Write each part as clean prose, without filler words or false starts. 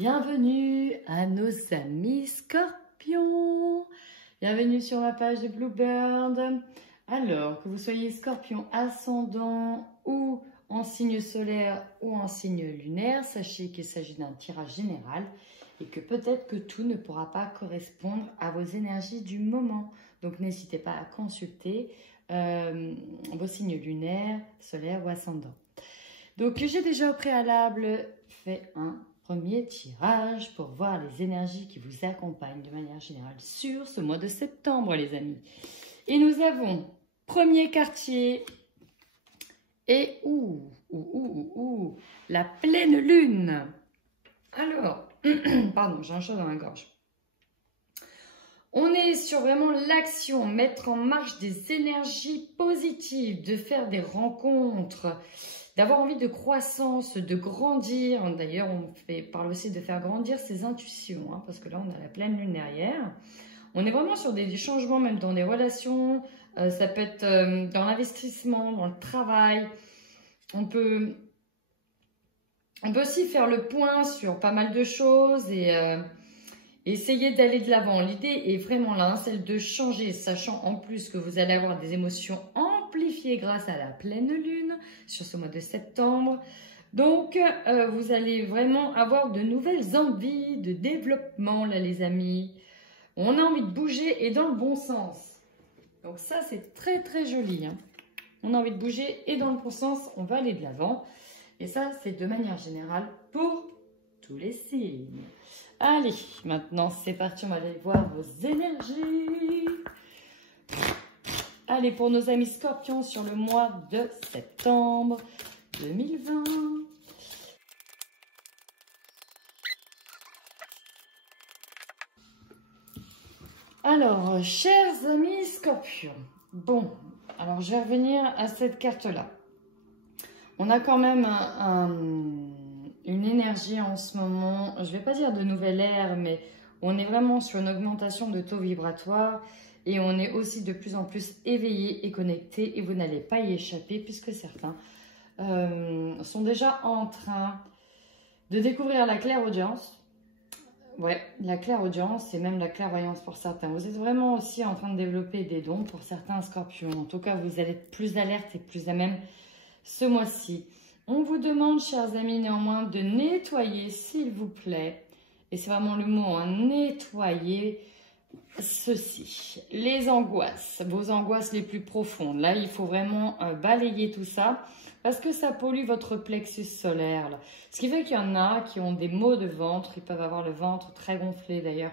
bienvenue à nos amis scorpions. Bienvenue sur ma page de Bluebird. Alors, que vous soyez scorpion ascendant ou en signe solaire ou en signe lunaire, sachez qu'il s'agit d'un tirage général et que peut-être que tout ne pourra pas correspondre à vos énergies du moment. Donc, n'hésitez pas à consulter vos signes lunaires, solaires ou ascendants. Donc, j'ai déjà au préalable fait un premier tirage pour voir les énergies qui vous accompagnent de manière générale sur ce mois de septembre, les amis. Et nous avons premier quartier et la pleine lune. Alors, pardon, j'ai un chat dans la gorge. On est sur vraiment l'action, mettre en marche des énergies positives, de faire des rencontres, d'avoir envie de croissance, de grandir. D'ailleurs, on parle aussi de faire grandir ses intuitions, hein, parce que là, on a la pleine lune derrière. On est vraiment sur des changements, même dans des relations. Ça peut être dans l'investissement, dans le travail. On peut aussi faire le point sur pas mal de choses et essayer d'aller de l'avant. L'idée est vraiment là, hein, celle de changer, sachant en plus que vous allez avoir des émotions amplifiées grâce à la pleine lune sur ce mois de septembre. Donc, vous allez vraiment avoir de nouvelles envies de développement, là, les amis. On a envie de bouger et dans le bon sens. Donc ça, c'est très, très joli, hein. On a envie de bouger et dans le bon sens, on va aller de l'avant. Et ça, c'est de manière générale pour tous les signes. Allez, maintenant, c'est parti. On va aller voir vos énergies. Allez, pour nos amis scorpions sur le mois de septembre 2020. Alors, chers amis scorpions, bon, alors je vais revenir à cette carte-là. On a quand même une énergie en ce moment, je ne vais pas dire de nouvelle ère, mais on est vraiment sur une augmentation de taux vibratoire et on est aussi de plus en plus éveillé et connecté et vous n'allez pas y échapper puisque certains sont déjà en train de découvrir la clairaudience. Ouais, la clairaudience et même la clairvoyance pour certains. Vous êtes vraiment aussi en train de développer des dons pour certains scorpions. En tout cas, vous allez être plus alerte et plus à même ce mois-ci. On vous demande, chers amis, néanmoins, de nettoyer, s'il vous plaît. Et c'est vraiment le mot, hein, nettoyer ceci. Les angoisses, vos angoisses les plus profondes. Là, il faut vraiment balayer tout ça. Parce que ça pollue votre plexus solaire. Là. Ce qui fait qu'il y en a qui ont des maux de ventre. Ils peuvent avoir le ventre très gonflé d'ailleurs.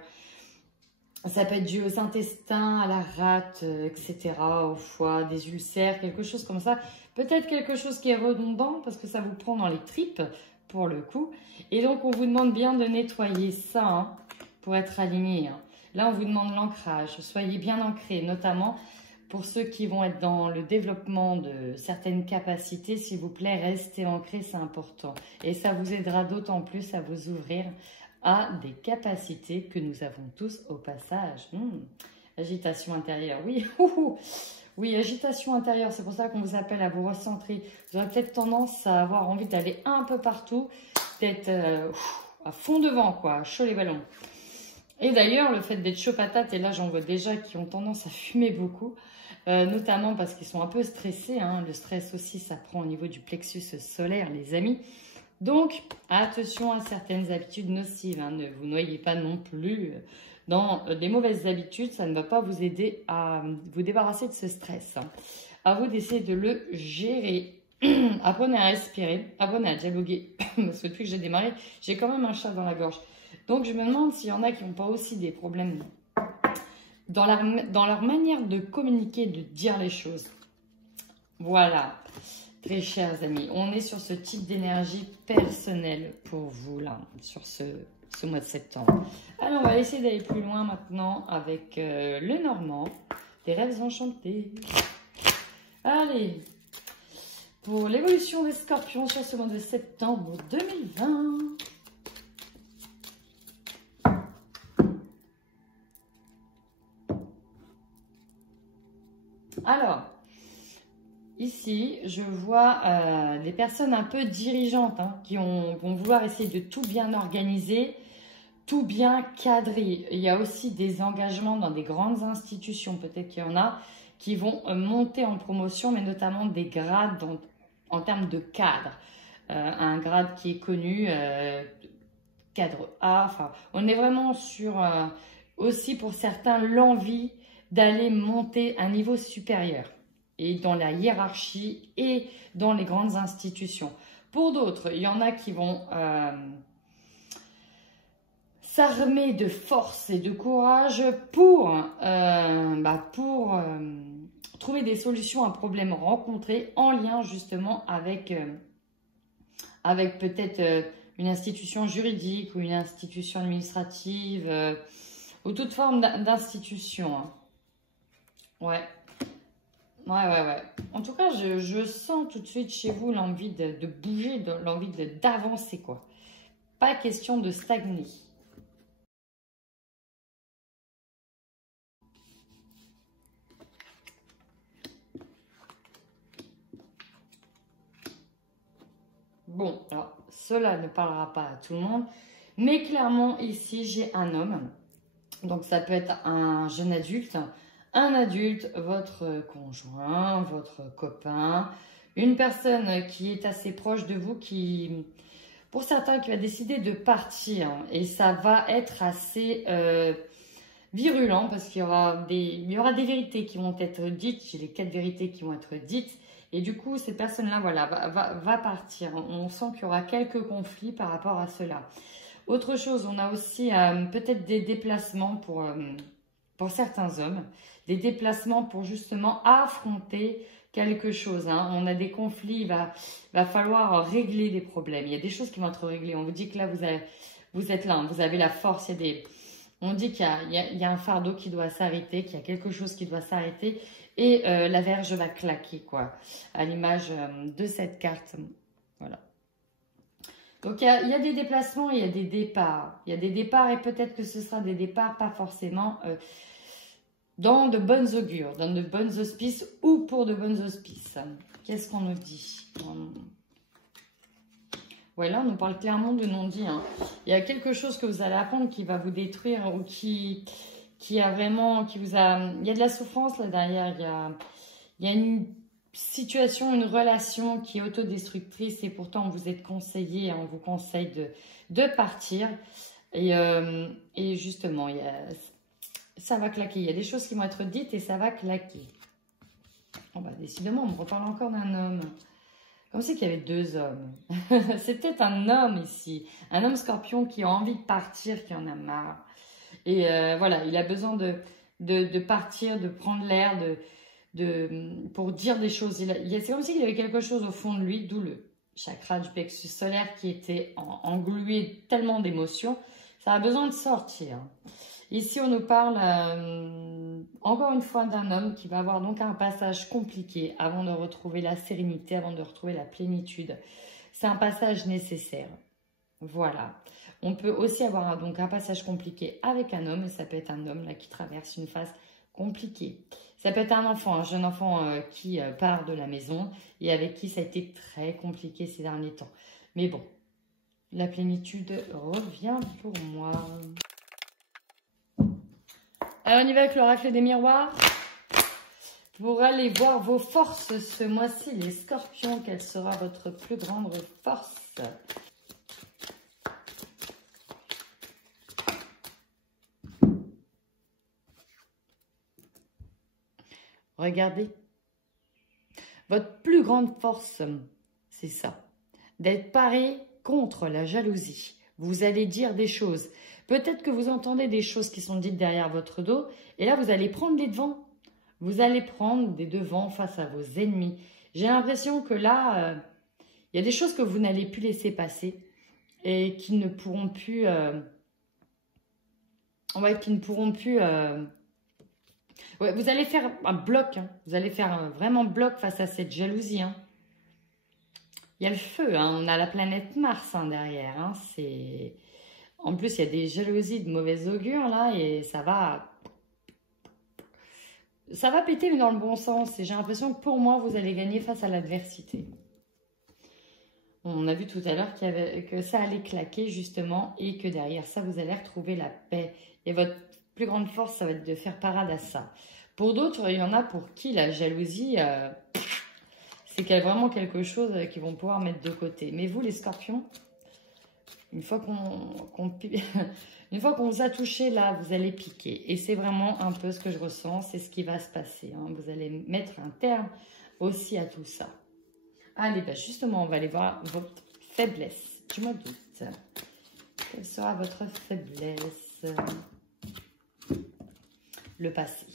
Ça peut être dû aux intestins, à la rate, etc. Au foie, des ulcères, quelque chose comme ça. Peut-être quelque chose qui est redondant parce que ça vous prend dans les tripes pour le coup. Et donc, on vous demande bien de nettoyer ça hein, pour être aligné. Hein. Là, on vous demande l'ancrage. Soyez bien ancrés, notamment... Pour ceux qui vont être dans le développement de certaines capacités, s'il vous plaît, restez ancrés, c'est important. Et ça vous aidera d'autant plus à vous ouvrir à des capacités que nous avons tous au passage. Agitation intérieure, oui. Oui, agitation intérieure, c'est pour ça qu'on vous appelle à vous recentrer. Vous aurez peut-être tendance à avoir envie d'aller un peu partout, d'être à fond devant, quoi, chaud les ballons. Et d'ailleurs, le fait d'être chaud patate, et là j'en vois déjà qui ont tendance à fumer beaucoup, notamment parce qu'ils sont un peu stressés. Hein. Le stress aussi, ça prend au niveau du plexus solaire, les amis. Donc, attention à certaines habitudes nocives. Hein. Ne vous noyez pas non plus dans des mauvaises habitudes. Ça ne va pas vous aider à vous débarrasser de ce stress. Hein. À vous d'essayer de le gérer. Apprenez à respirer, apprenez à dialoguer. Parce que depuis que j'ai démarré, j'ai quand même un chat dans la gorge. Donc, je me demande s'il y en a qui n'ont pas aussi des problèmes dans leur manière de communiquer, de dire les choses. Voilà, très chers amis, on est sur ce type d'énergie personnelle pour vous, là, sur ce mois de septembre. Alors, on va essayer d'aller plus loin maintenant avec le Normand, des rêves enchantés. Allez, pour l'évolution des scorpions sur ce mois de septembre 2020... Alors, ici, je vois des personnes un peu dirigeantes hein, qui vont vouloir essayer de tout bien organiser, tout bien cadrer. Il y a aussi des engagements dans des grandes institutions, peut-être qu'il y en a, qui vont monter en promotion, mais notamment des grades en termes de cadre. Un grade qui est connu, cadre A, enfin, on est vraiment sur aussi pour certains l'envie d'aller monter un niveau supérieur et dans la hiérarchie et dans les grandes institutions. Pour d'autres, il y en a qui vont s'armer de force et de courage pour trouver des solutions à problèmes rencontrés en lien justement avec peut-être une institution juridique ou une institution administrative ou toute forme d'institution. Hein. Ouais. Ouais. En tout cas, je sens tout de suite chez vous l'envie de bouger, l'envie d'avancer, quoi. Pas question de stagner. Bon, alors, cela ne parlera pas à tout le monde, mais clairement, ici, j'ai un homme. Donc, ça peut être un jeune adulte, votre conjoint, votre copain, une personne qui est assez proche de vous, qui, pour certains, qui va décider de partir. Et ça va être assez virulent parce qu'il y aura des vérités qui vont être dites. J'ai les 4 vérités qui vont être dites. Et du coup, cette personne-là, voilà, va partir. On sent qu'il y aura quelques conflits par rapport à cela. Autre chose, on a aussi peut-être des déplacements pour certains hommes. Des déplacements pour justement affronter quelque chose. Hein. On a des conflits, il va falloir régler des problèmes. Il y a des choses qui vont être réglées. On vous dit que là, vous êtes là, hein, vous avez la force. On dit qu'il y a un fardeau qui doit s'arrêter, qu'il y a quelque chose qui doit s'arrêter. Et la verge va claquer, quoi, à l'image de cette carte. Voilà. Donc, il y a des déplacements et il y a des départs. Il y a des départs et peut-être que ce sera des départs pas forcément dans de bonnes augures, dans de bonnes auspices ou pour de bonnes auspices. Qu'est-ce qu'on nous dit? Ouais, là, on nous parle clairement de non-dit. Hein. Il y a quelque chose que vous allez apprendre qui va vous détruire ou qui a vraiment, il y a de la souffrance là derrière. Il y a une situation, une relation qui est autodestructrice et pourtant vous êtes conseillé, on vous conseille de partir. Et justement, ça va claquer. Il y a des choses qui vont être dites et ça va claquer. Oh bah, décidément, on me reparle encore d'un homme. Comme si qu'il y avait 2 hommes. C'est peut-être un homme ici. Un homme scorpion qui a envie de partir, qui en a marre. Et voilà, il a besoin de partir, de prendre l'air, pour dire des choses. C'est comme s'il y avait quelque chose au fond de lui, d'où le chakra du plexus solaire qui était englué tellement d'émotions. Ça a besoin de sortir. Ici, on nous parle encore une fois d'un homme qui va avoir donc un passage compliqué avant de retrouver la sérénité, avant de retrouver la plénitude. C'est un passage nécessaire. Voilà. On peut aussi avoir donc un passage compliqué avec un homme, et ça peut être un homme là qui traverse une phase compliquée. Ça peut être un enfant, un jeune enfant qui part de la maison et avec qui ça a été très compliqué ces derniers temps. Mais bon, la plénitude revient pour moi. Alors on y va avec l'oracle des miroirs. Pour aller voir vos forces ce mois-ci, les scorpions, quelle sera votre plus grande force? Regardez, votre plus grande force, c'est ça, d'être paré contre la jalousie. Vous allez dire des choses. Peut-être que vous entendez des choses qui sont dites derrière votre dos, et là, vous allez prendre les devants. Vous allez prendre des devants face à vos ennemis. J'ai l'impression que là, il y a des choses que vous n'allez plus laisser passer et qui ne pourront plus... Ouais, vous allez faire un bloc, hein. Vous allez faire vraiment bloc face à cette jalousie. Hein. Il y a le feu, hein. On a la planète Mars hein, derrière. Hein. En plus, il y a des jalousies de mauvais augure là et ça va ça va péter, mais dans le bon sens. Et j'ai l'impression que pour moi, vous allez gagner face à l'adversité. On a vu tout à l'heure que ça allait claquer, justement, et que derrière ça, vous allez retrouver la paix. Et votre plus grande force, ça va être de faire parade à ça. Pour d'autres, il y en a pour qui la jalousie, c'est vraiment quelque chose qu'ils vont pouvoir mettre de côté. Mais vous, les scorpions, une fois qu'on vous a touché, là, vous allez piquer. Et c'est vraiment un peu ce que je ressens, c'est ce qui va se passer. Hein. Vous allez mettre un terme aussi à tout ça. Allez, bah justement, on va aller voir votre faiblesse. Je me doute. Quelle sera votre faiblesse? Le passé.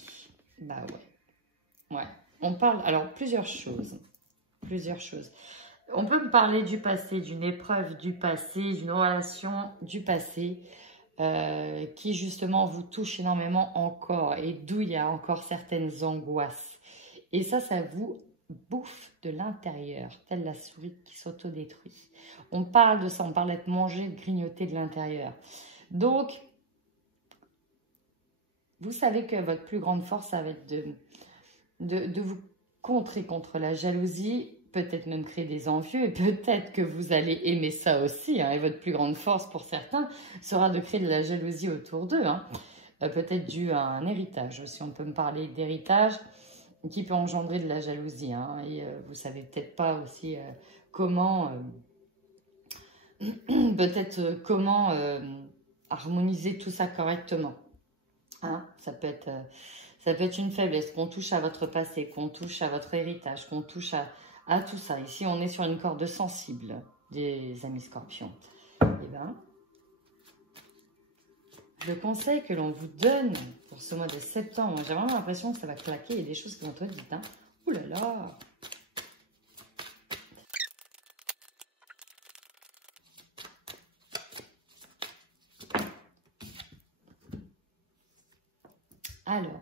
Bah ouais. Ouais. On parle, alors, plusieurs choses. Plusieurs choses. On peut me parler du passé, d'une épreuve du passé, d'une relation du passé qui, justement, vous touche énormément encore et d'où il y a encore certaines angoisses. Et ça vous bouffe de l'intérieur, telle la souris qui s'autodétruit. On parle de ça, on parle d'être mangé, de grignoter de l'intérieur. Donc, vous savez que votre plus grande force, ça va être de vous contrer contre la jalousie, peut-être même créer des envieux, et peut-être que vous allez aimer ça aussi, hein, et votre plus grande force pour certains sera de créer de la jalousie autour d'eux, hein. Peut-être dû à un héritage aussi, on peut me parler d'héritage, qui peut engendrer de la jalousie. Hein, et vous savez peut-être pas aussi comment, comment harmoniser tout ça correctement. Hein, ça peut être une faiblesse, qu'on touche à votre passé, qu'on touche à votre héritage, qu'on touche à tout ça. Ici, on est sur une corde sensible des amis scorpions. Et bien, le conseil que l'on vous donne pour ce mois de septembre, j'ai vraiment l'impression que ça va claquer. Il y a des choses qui vont être dites. Hein. Ouh là là! Alors,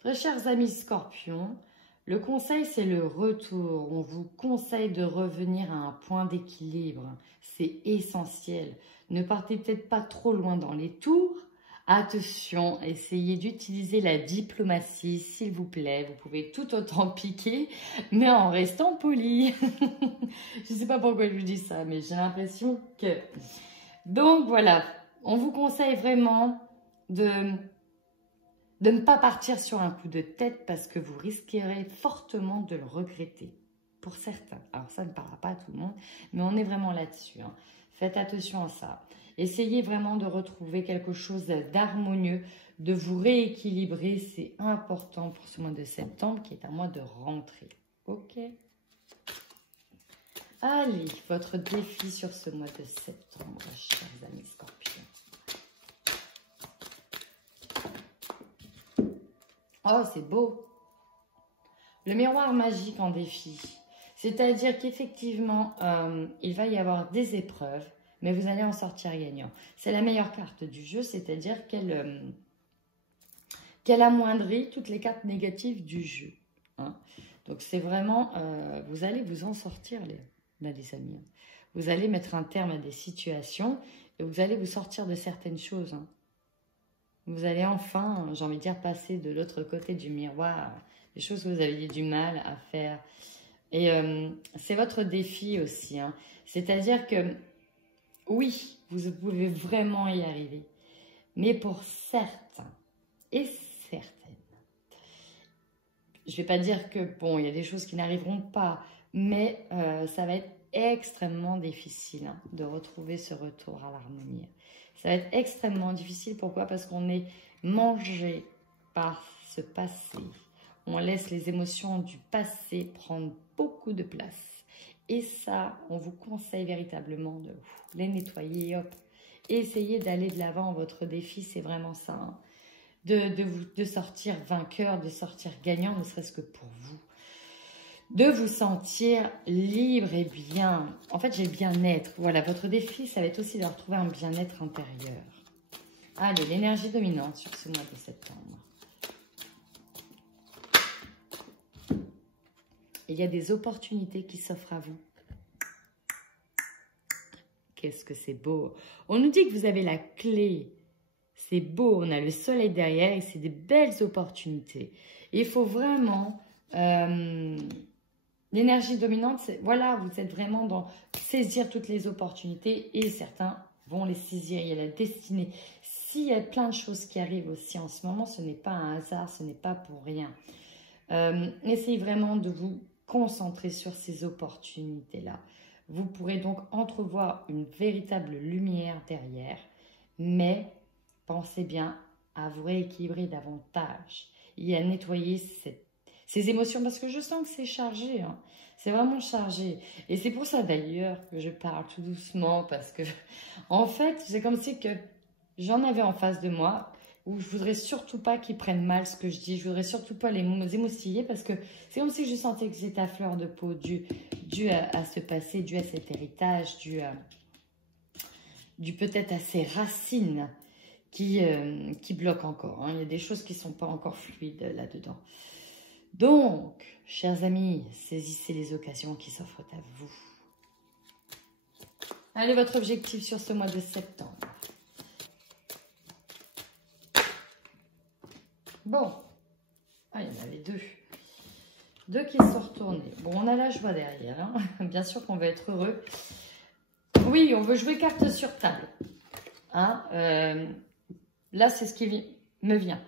très chers amis scorpions, le conseil, c'est le retour. On vous conseille de revenir à un point d'équilibre. C'est essentiel. Ne partez peut-être pas trop loin dans les tours. Attention, essayez d'utiliser la diplomatie, s'il vous plaît. Vous pouvez tout autant piquer, mais en restant poli. Je ne sais pas pourquoi je vous dis ça, mais j'ai l'impression que... Donc voilà, on vous conseille vraiment de ne pas partir sur un coup de tête parce que vous risquerez fortement de le regretter. Pour certains. Alors ça ne parlera pas à tout le monde, mais on est vraiment là-dessus. Hein. Faites attention à ça. Essayez vraiment de retrouver quelque chose d'harmonieux, de vous rééquilibrer. C'est important pour ce mois de septembre qui est un mois de rentrée. Ok? Allez, votre défi sur ce mois de septembre, chers amis scorpions. Oh, c'est beau! Le miroir magique en défi. C'est-à-dire qu'effectivement, il va y avoir des épreuves, mais vous allez en sortir gagnant. C'est la meilleure carte du jeu, c'est-à-dire qu'elle amoindrit toutes les cartes négatives du jeu. Hein. Donc c'est vraiment, vous allez vous en sortir, les amis. Hein. Vous allez mettre un terme à des situations et vous allez vous sortir de certaines choses. Hein. Vous allez enfin, j'ai envie de dire, passer de l'autre côté du miroir, des choses que vous aviez du mal à faire. Et c'est votre défi aussi. Hein. C'est-à-dire que, oui, vous pouvez vraiment y arriver. Mais pour certains et certaines, je ne vais pas dire que, bon, il y a des choses qui n'arriveront pas, mais ça va être extrêmement difficile hein, de retrouver ce retour à l'harmonie. Ça va être extrêmement difficile. Pourquoi? Parce qu'on est mangé par ce passé. On laisse les émotions du passé prendre beaucoup de place. Et ça, on vous conseille véritablement de les nettoyer. Hop. Et essayez d'aller de l'avant. Votre défi, c'est vraiment ça. Hein. De sortir vainqueur, de sortir gagnant, ne serait-ce que pour vous. De vous sentir libre et bien. En fait, j'ai le bien-être. Voilà, votre défi, ça va être aussi de retrouver un bien-être intérieur. Allez, l'énergie dominante sur ce mois de septembre. Il y a des opportunités qui s'offrent à vous. Qu'est-ce que c'est beau. On nous dit que vous avez la clé C'est beau, on a le soleil derrière et c'est des belles opportunités. Il faut vraiment... l'énergie dominante, c'est voilà, vous êtes vraiment dans saisir toutes les opportunités et certains vont les saisir. Il y a la destinée. S'il y a plein de choses qui arrivent aussi en ce moment, ce n'est pas un hasard, ce n'est pas pour rien. Essayez vraiment de vous concentrer sur ces opportunités-là. Vous pourrez donc entrevoir une véritable lumière derrière, mais pensez bien à vous rééquilibrer davantage et à nettoyer ces émotions, parce que je sens que c'est chargé, hein. C'est vraiment chargé. Et c'est pour ça d'ailleurs que je parle tout doucement, parce que en fait, c'est comme si que j'en avais en face de moi, où je voudrais surtout pas qu'ils prennent mal ce que je dis, je voudrais surtout pas les émoustiller, parce que c'est comme si je sentais que j'étais à fleur de peau, dû à ce passé, dû à cet héritage, dû peut-être à ces racines qui bloquent encore, hein. Il y a des choses qui ne sont pas encore fluides là-dedans. Donc, chers amis, saisissez les occasions qui s'offrent à vous. Allez, votre objectif sur ce mois de septembre. Bon, il y en avait deux. Deux qui sont retournés. Bon, on a la joie derrière, hein. Bien sûr qu'on va être heureux. Oui, on veut jouer carte sur table. Hein, là, c'est ce qui me vient.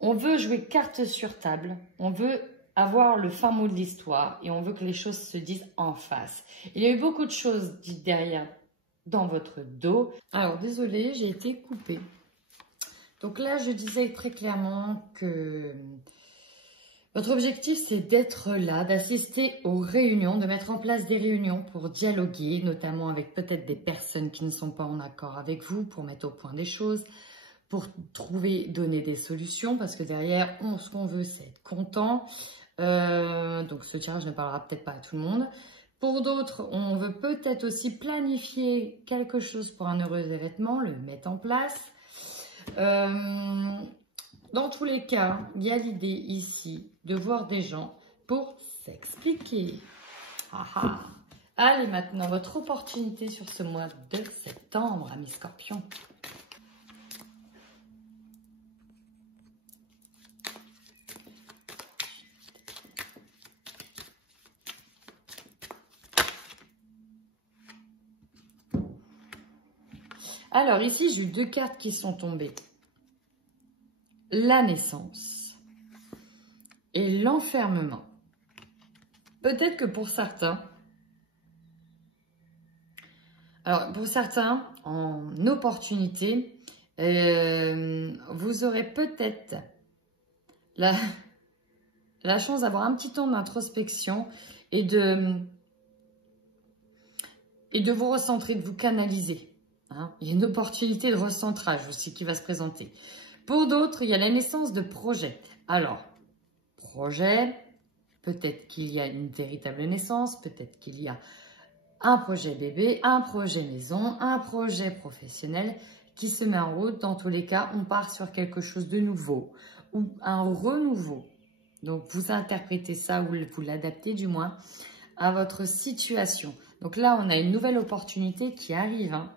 On veut jouer carte sur table. On veut avoir le fin mot de l'histoire. Et on veut que les choses se disent en face. Il y a eu beaucoup de choses dites derrière dans votre dos. Alors, désolée, j'ai été coupée. Donc là, je disais très clairement que votre objectif, c'est d'être là, d'assister aux réunions, de mettre en place des réunions pour dialoguer, notamment avec peut-être des personnes qui ne sont pas en accord avec vous, pour mettre au point des choses, pour trouver, donner des solutions, parce que derrière, ce qu'on veut, c'est être content. Donc ce tirage ne parlera peut-être pas à tout le monde. Pour d'autres, on veut peut-être aussi planifier quelque chose pour un heureux événement, le mettre en place. Dans tous les cas, il y a l'idée ici de voir des gens pour s'expliquer. Allez, maintenant, votre opportunité sur ce mois de septembre, amis Scorpions. Alors, ici, j'ai eu deux cartes qui sont tombées. La naissance et l'enfermement. Peut-être que pour certains, en opportunité, vous aurez peut-être la chance d'avoir un petit temps d'introspection et de vous recentrer, de vous canaliser. Hein. Il y a une opportunité de recentrage aussi qui va se présenter. Pour d'autres, il y a la naissance de projets. Alors, projet, peut-être qu'il y a une véritable naissance, peut-être qu'il y a un projet bébé, un projet maison, un projet professionnel qui se met en route. Dans tous les cas, on part sur quelque chose de nouveau ou un renouveau. Donc, vous interprétez ça ou vous l'adaptez du moins à votre situation. Donc là, on a une nouvelle opportunité qui arrive, hein.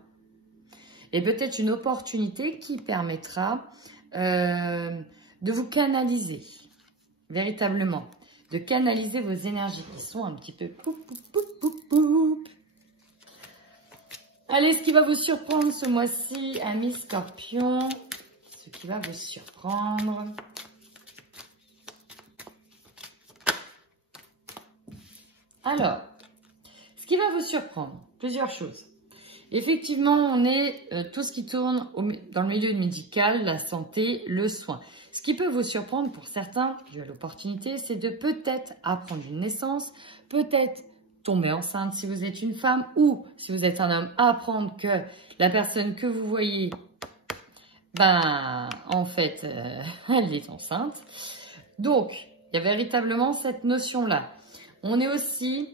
Et peut-être une opportunité qui permettra de vous canaliser, véritablement, de canaliser vos énergies qui sont un petit peu poup, poup, poup, poup, poup. Allez, ce qui va vous surprendre ce mois-ci, amis Scorpions, ce qui va vous surprendre. Alors, ce qui va vous surprendre, plusieurs choses. Effectivement, on est tout ce qui tourne dans le milieu médical, la santé, le soin. Ce qui peut vous surprendre pour certains, dû à l'opportunité, c'est de peut-être apprendre une naissance, peut-être tomber enceinte si vous êtes une femme ou si vous êtes un homme, apprendre que la personne que vous voyez, en fait, elle est enceinte. Donc, il y a véritablement cette notion-là. On est aussi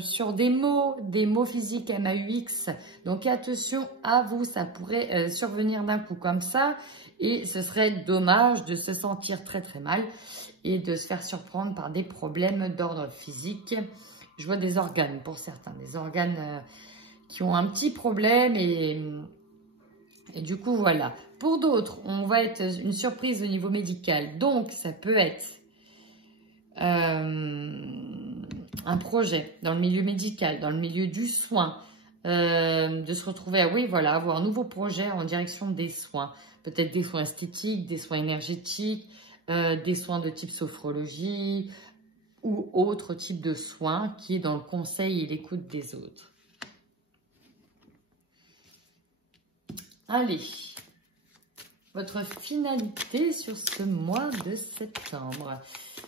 sur des mots physiques MAUX. Donc attention à vous, ça pourrait survenir d'un coup comme ça et ce serait dommage de se sentir très très mal et de se faire surprendre par des problèmes d'ordre physique. Je vois des organes pour certains, des organes qui ont un petit problème et du coup voilà. Pour d'autres, on va être une surprise au niveau médical. Donc, ça peut être un projet dans le milieu médical, dans le milieu du soin, de se retrouver à, oui, voilà, avoir un nouveau projet en direction des soins. Peut-être des soins esthétiques, des soins énergétiques, des soins de type sophrologie ou autre type de soins qui est dans le conseil et l'écoute des autres. Allez, votre finalité sur ce mois de septembre.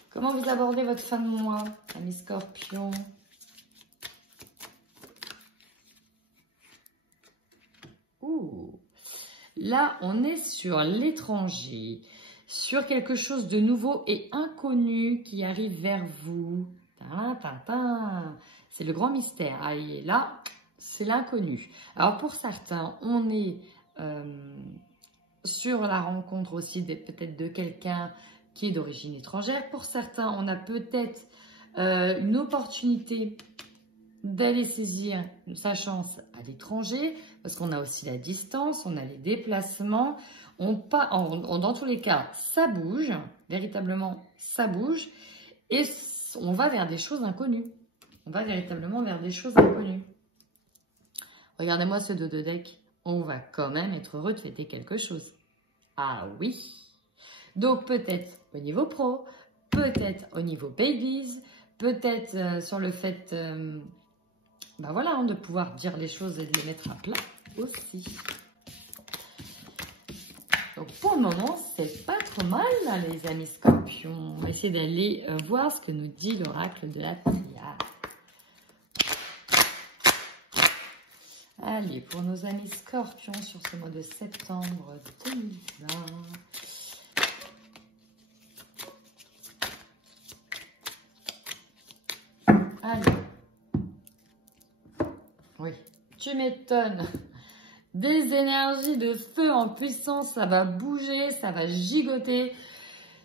Comment vous abordez votre fin de mois, amis Scorpions? Ouh. Là, on est sur l'étranger, sur quelque chose de nouveau et inconnu qui arrive vers vous. C'est le grand mystère. Ah, et là, c'est l'inconnu. Alors, pour certains, on est sur la rencontre aussi peut-être de quelqu'un qui est d'origine étrangère. Pour certains, on a peut-être une opportunité d'aller saisir sa chance à l'étranger, parce qu'on a aussi la distance, on a les déplacements, dans tous les cas, ça bouge, véritablement, ça bouge, et on va vers des choses inconnues. On va véritablement vers des choses inconnues. Regardez-moi ce dos de deck, on va quand même être heureux de fêter quelque chose. Ah oui! Donc peut-être au niveau pro, peut-être au niveau babies, peut-être sur le fait... ben voilà, de pouvoir dire les choses et de les mettre à plat aussi. Donc pour le moment, c'est pas trop mal, là, les amis Scorpions. On va essayer d'aller voir ce que nous dit l'oracle de la triade. Allez, pour nos amis Scorpions sur ce mois de septembre 2020. Allez. Oui, tu m'étonnes. Des énergies de feu en puissance, ça va bouger, ça va gigoter.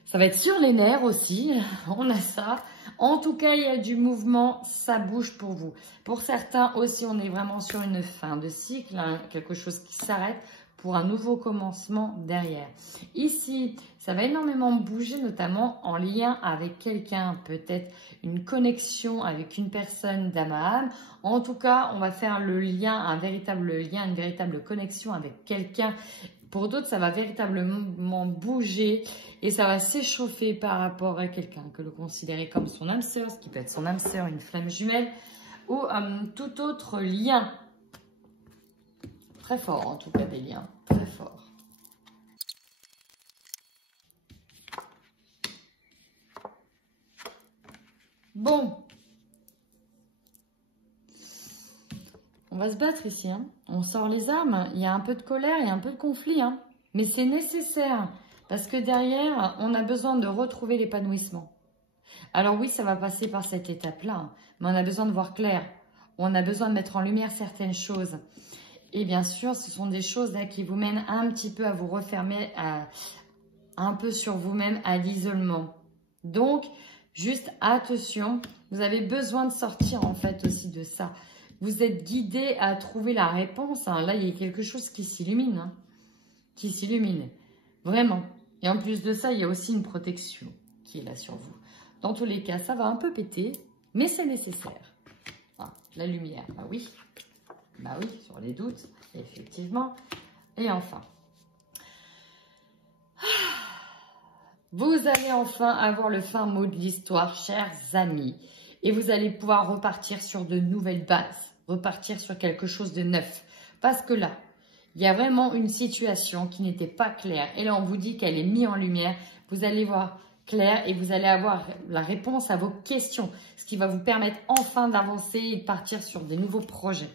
Ça va être sur les nerfs aussi, on a ça. En tout cas, il y a du mouvement, ça bouge pour vous. Pour certains aussi, on est vraiment sur une fin de cycle, hein, quelque chose qui s'arrête pour un nouveau commencement derrière. Ici, ça va énormément bouger, notamment en lien avec quelqu'un, peut-être une connexion avec une personne d'âme à âme. En tout cas, on va faire le lien, un véritable lien, une véritable connexion avec quelqu'un. Pour d'autres, ça va véritablement bouger et ça va s'échauffer par rapport à quelqu'un que le considérez comme son âme sœur, ce qui peut être son âme sœur, une flamme jumelle ou tout autre lien. Très fort en tout cas, des liens, très fort. Bon. On va se battre ici, hein. On sort les armes, il y a un peu de colère, il y a un peu de conflit, hein. Mais c'est nécessaire parce que derrière, on a besoin de retrouver l'épanouissement. Alors oui, ça va passer par cette étape-là, hein, mais on a besoin de voir clair. On a besoin de mettre en lumière certaines choses. Et bien sûr, ce sont des choses là qui vous mènent un petit peu à vous refermer un peu sur vous-même, à l'isolement. Donc, juste attention, vous avez besoin de sortir en fait aussi de ça. Vous êtes guidé à trouver la réponse. Hein. Là, il y a quelque chose qui s'illumine. Hein. Qui s'illumine. Vraiment. Et en plus de ça, il y a aussi une protection qui est là sur vous. Dans tous les cas, ça va un peu péter, mais c'est nécessaire. Ah, la lumière, bah oui. Bah oui, sur les doutes, effectivement. Et enfin, vous allez enfin avoir le fin mot de l'histoire, chers amis. Et vous allez pouvoir repartir sur de nouvelles bases, repartir sur quelque chose de neuf. Parce que là, il y a vraiment une situation qui n'était pas claire. Et là, on vous dit qu'elle est mise en lumière. Vous allez voir clair et vous allez avoir la réponse à vos questions. Ce qui va vous permettre enfin d'avancer et de partir sur des nouveaux projets.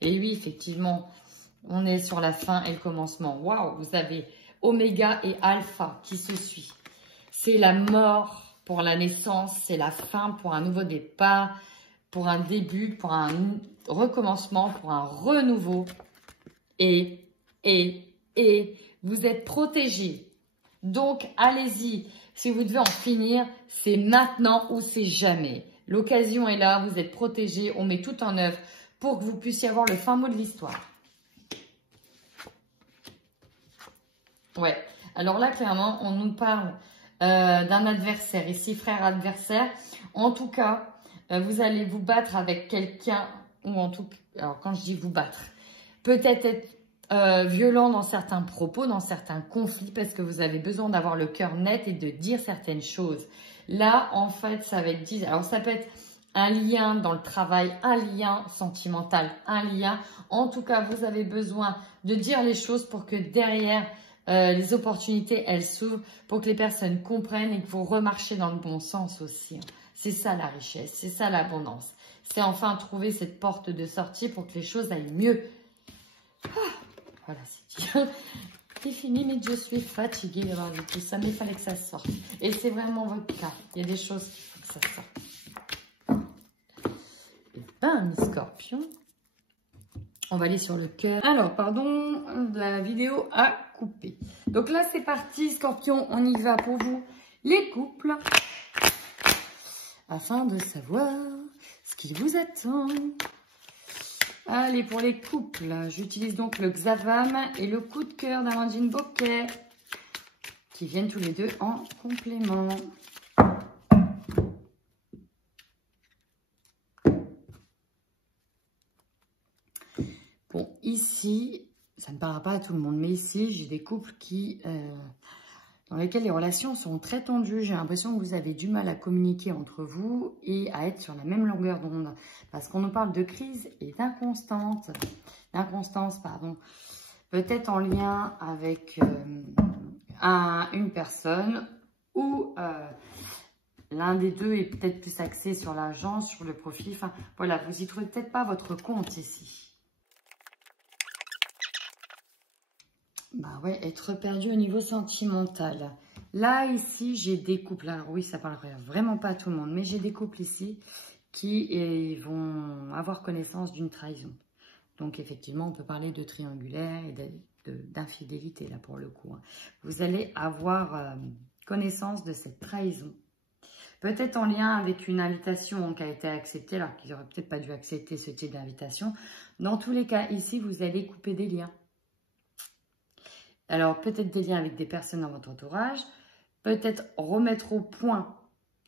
Et oui, effectivement, on est sur la fin et le commencement. Waouh, vous avez Oméga et Alpha qui se suivent. C'est la mort pour la naissance, c'est la fin pour un nouveau départ, pour un début, pour un recommencement, pour un renouveau. Et vous êtes protégés. Donc, allez-y. Si vous devez en finir, c'est maintenant ou c'est jamais. L'occasion est là, vous êtes protégés, on met tout en œuvre pour que vous puissiez avoir le fin mot de l'histoire. Ouais. Alors là, clairement, on nous parle d'un adversaire. Ici, frère adversaire. En tout cas, vous allez vous battre avec quelqu'un, ou en tout cas, alors quand je dis vous battre, peut-être être violent dans certains propos, dans certains conflits, parce que vous avez besoin d'avoir le cœur net et de dire certaines choses. Là, en fait, ça va être dit. Alors, ça peut être un lien dans le travail, un lien sentimental, un lien. En tout cas, vous avez besoin de dire les choses pour que derrière, les opportunités, elles s'ouvrent, pour que les personnes comprennent et que vous remarchez dans le bon sens aussi. C'est ça la richesse, c'est ça l'abondance. C'est enfin trouver cette porte de sortie pour que les choses aillent mieux. Voilà, c'est dit. C'est fini, mais je suis fatiguée d'avoir vu tout ça, mais il fallait que ça sorte. Et c'est vraiment votre cas. Il y a des choses qu'il faut que ça sorte. Et ben, mes scorpions, on va aller sur le cœur. Alors, pardon, la vidéo a coupé. Donc là, c'est parti, scorpion, on y va pour vous, les couples. Afin de savoir ce qui vous attend. Allez, pour les couples, j'utilise donc le Xavam et le coup de cœur d'Amandine Bocquet, qui viennent tous les deux en complément. Bon, ici, ça ne parlera pas à tout le monde, mais ici, j'ai des couples qui, dans lesquels les relations sont très tendues. J'ai l'impression que vous avez du mal à communiquer entre vous et à être sur la même longueur d'onde. Parce qu'on nous parle de crise et d'inconstance. Peut-être en lien avec une personne ou l'un des deux est peut-être plus axé sur l'argent, sur le profit. Enfin, voilà, vous y trouvez peut-être pas votre compte ici. Bah ouais, être perdu au niveau sentimental. Là, ici, j'ai des couples. Alors oui, ça parlerait vraiment pas à tout le monde, mais j'ai des couples ici qui vont avoir connaissance d'une trahison. Donc, effectivement, on peut parler de triangulaire et d'infidélité, là, pour le coup. Vous allez avoir connaissance de cette trahison. Peut-être en lien avec une invitation qui a été acceptée, alors qu'ils n'auraient peut-être pas dû accepter ce type d'invitation. Dans tous les cas, ici, vous allez couper des liens. Alors, peut-être des liens avec des personnes dans votre entourage, peut-être remettre au point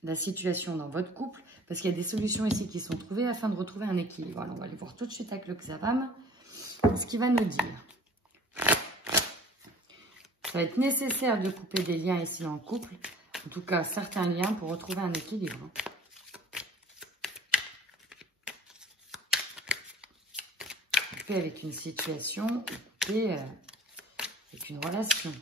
la situation dans votre couple, parce qu'il y a des solutions ici qui sont trouvées afin de retrouver un équilibre. Alors, on va aller voir tout de suite avec le Xavam ce qu'il va nous dire. Ça va être nécessaire de couper des liens ici dans le couple, en tout cas certains liens pour retrouver un équilibre. Couper avec une situation, couper avec une relation.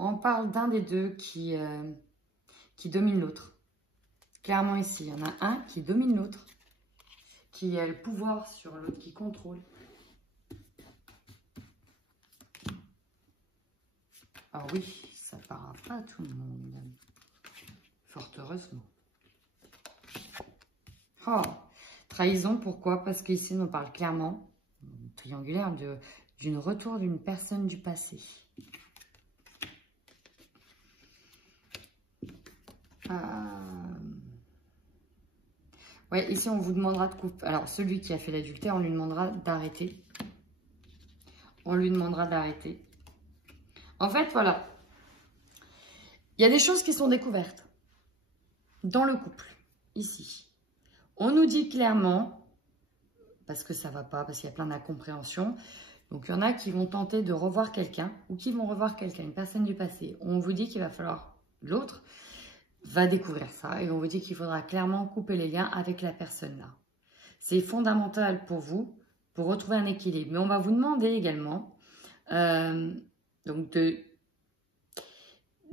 On parle d'un des deux qui domine l'autre. Clairement ici, il y en a un qui domine l'autre, qui a le pouvoir sur l'autre, qui contrôle. Ah oui, ça ne parlera pas à tout le monde. Fort heureusement. Oh, trahison, pourquoi? Parce qu'ici, on parle clairement, triangulaire, d'une retour d'une personne du passé. Ouais, ici, on vous demandera de couper. Alors, celui qui a fait l'adultère, on lui demandera d'arrêter. On lui demandera d'arrêter. En fait, voilà. Il y a des choses qui sont découvertes dans le couple, ici. On nous dit clairement, parce que ça ne va pas, parce qu'il y a plein d'incompréhensions. Donc, il y en a qui vont tenter de revoir quelqu'un ou qui vont revoir quelqu'un, une personne du passé. On vous dit qu'il va falloir, l'autre va découvrir ça et on vous dit qu'il faudra clairement couper les liens avec la personne là. C'est fondamental pour vous, pour retrouver un équilibre. Mais on va vous demander également donc de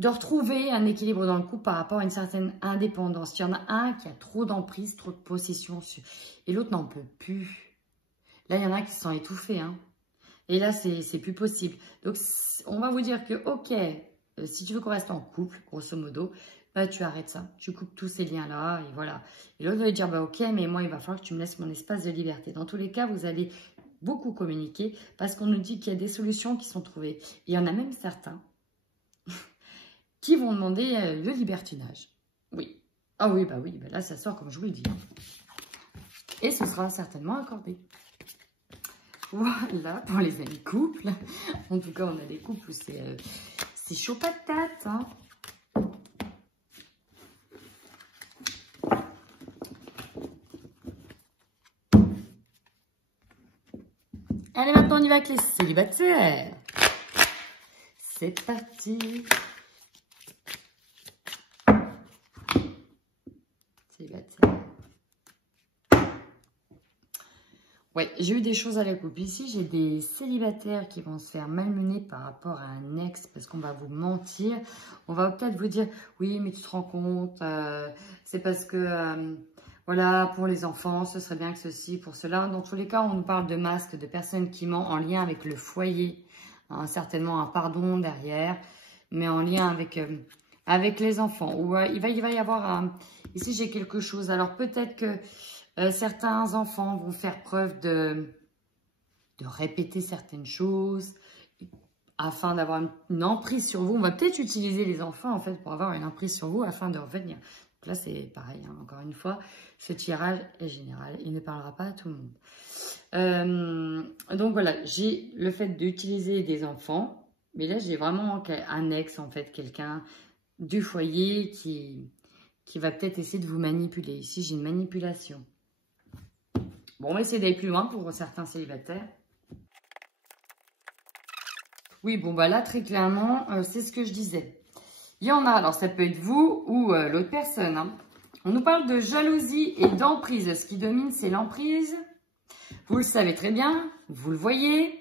retrouver un équilibre dans le couple par rapport à une certaine indépendance. Il y en a un qui a trop d'emprise, trop de possession et l'autre n'en peut plus. Là, il y en a qui se sont étouffés. Hein. Et là, c'est plus possible. Donc, on va vous dire que, ok, si tu veux qu'on reste en couple, grosso modo, bah, tu arrêtes ça. Tu coupes tous ces liens-là et voilà. Et l'autre va dire, bah, ok, mais moi, il va falloir que tu me laisses mon espace de liberté. Dans tous les cas, vous allez beaucoup communiquer parce qu'on nous dit qu'il y a des solutions qui sont trouvées. Et il y en a même certains qui vont demander le libertinage. Oui. Ah oui, bah là, ça sort comme je vous le dis. et ce sera certainement accordé. Voilà pour les amis couples. En tout cas, on a des couples où c'est chaud patate. Hein. Allez, maintenant on y va avec les célibataires. C'est parti. Célibataire. Ouais, j'ai eu des choses à la coupe. Ici, j'ai des célibataires qui vont se faire malmener par rapport à un ex parce qu'on va vous mentir. On va peut-être vous dire, oui, mais tu te rends compte, c'est parce que, voilà, pour les enfants, ce serait bien que ceci, pour cela. Dans tous les cas, on nous parle de masques, de personnes qui mentent en lien avec le foyer. Hein, certainement un pardon derrière, mais en lien avec les enfants. Ou il va y avoir, ici, j'ai quelque chose. Alors, peut-être que certains enfants vont faire preuve de répéter certaines choses afin d'avoir une emprise sur vous. On va peut-être utiliser les enfants en fait pour avoir une emprise sur vous afin de revenir. Donc là, c'est pareil. Hein, encore une fois, ce tirage est général. Il ne parlera pas à tout le monde. Donc voilà, j'ai le fait d'utiliser des enfants. Mais là, j'ai vraiment un ex, en fait, quelqu'un du foyer qui va peut-être essayer de vous manipuler. Ici, j'ai une manipulation. Bon, on va essayer d'aller plus loin pour certains célibataires. Oui, bon, bah là, très clairement, c'est ce que je disais. Il y en a, alors ça peut être vous ou l'autre personne. Hein. On nous parle de jalousie et d'emprise. Ce qui domine, c'est l'emprise. Vous le savez très bien, vous le voyez.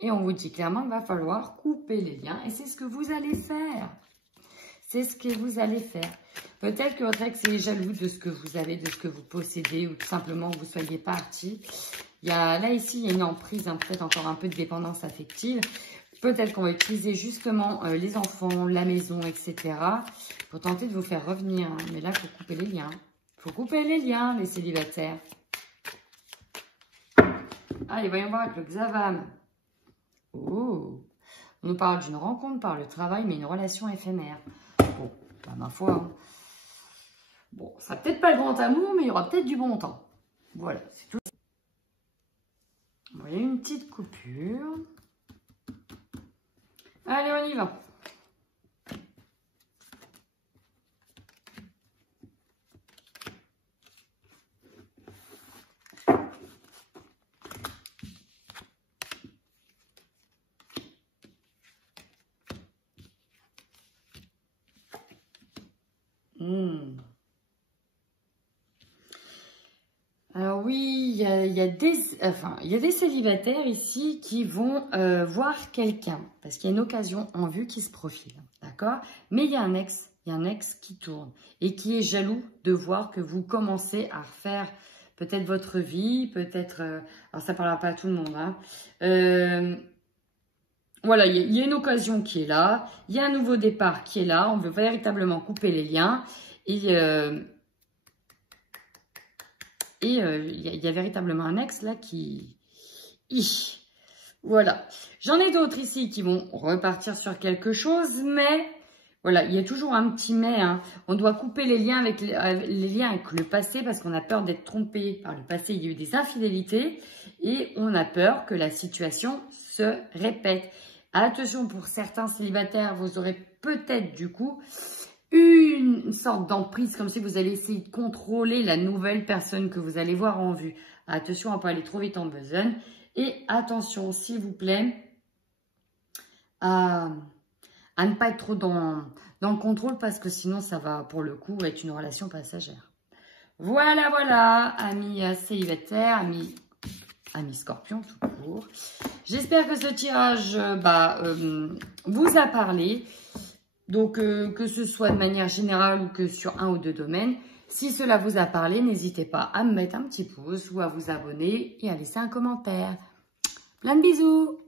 Et on vous dit clairement qu'il va falloir couper les liens. Et c'est ce que vous allez faire. C'est ce que vous allez faire. Peut-être que votre ex est jaloux de ce que vous avez, de ce que vous possédez, ou tout simplement que vous soyez parti. Là, ici, il y a une emprise, hein, peut-être encore un peu de dépendance affective. Peut-être qu'on va utiliser justement les enfants, la maison, etc. pour tenter de vous faire revenir. Hein. Mais là, il faut couper les liens. Il faut couper les liens, les célibataires. Allez, voyons voir avec le Xavam. Oh, on nous parle d'une rencontre par le travail, mais une relation éphémère. Bon, bah, ma foi, hein. Bon, ça n'a peut-être pas le grand amour, mais il y aura peut-être du bon temps. Voilà, c'est tout. Bon, il y a une petite coupure. Allez, on y va. Alors oui, il y a des célibataires ici qui vont voir quelqu'un parce qu'il y a une occasion en vue qui se profile, d'accord? Mais il y a un ex qui tourne et qui est jaloux de voir que vous commencez à refaire peut-être votre vie, peut-être... alors ça ne parlera pas à tout le monde, hein. Voilà, il y a une occasion qui est là, il y a un nouveau départ qui est là, on veut véritablement couper les liens et... il y a véritablement un ex là qui... Voilà. J'en ai d'autres ici qui vont repartir sur quelque chose, mais voilà, il y a toujours un petit mais. Hein. On doit couper les liens avec le passé parce qu'on a peur d'être trompé par le passé. Il y a eu des infidélités et on a peur que la situation se répète. Attention, pour certains célibataires, vous aurez peut-être du coup... une sorte d'emprise, comme si vous allez essayer de contrôler la nouvelle personne que vous allez voir en vue. Attention à ne pas aller trop vite en besogne. Et attention, s'il vous plaît, à ne pas être trop dans le contrôle, parce que sinon, ça va, pour le coup, être une relation passagère. Voilà, voilà, amis célibataires, amis scorpions, tout court. J'espère que ce tirage vous a parlé. Donc, que ce soit de manière générale ou que sur un ou deux domaines, si cela vous a parlé, n'hésitez pas à me mettre un petit pouce ou à vous abonner et à laisser un commentaire. Plein de bisous!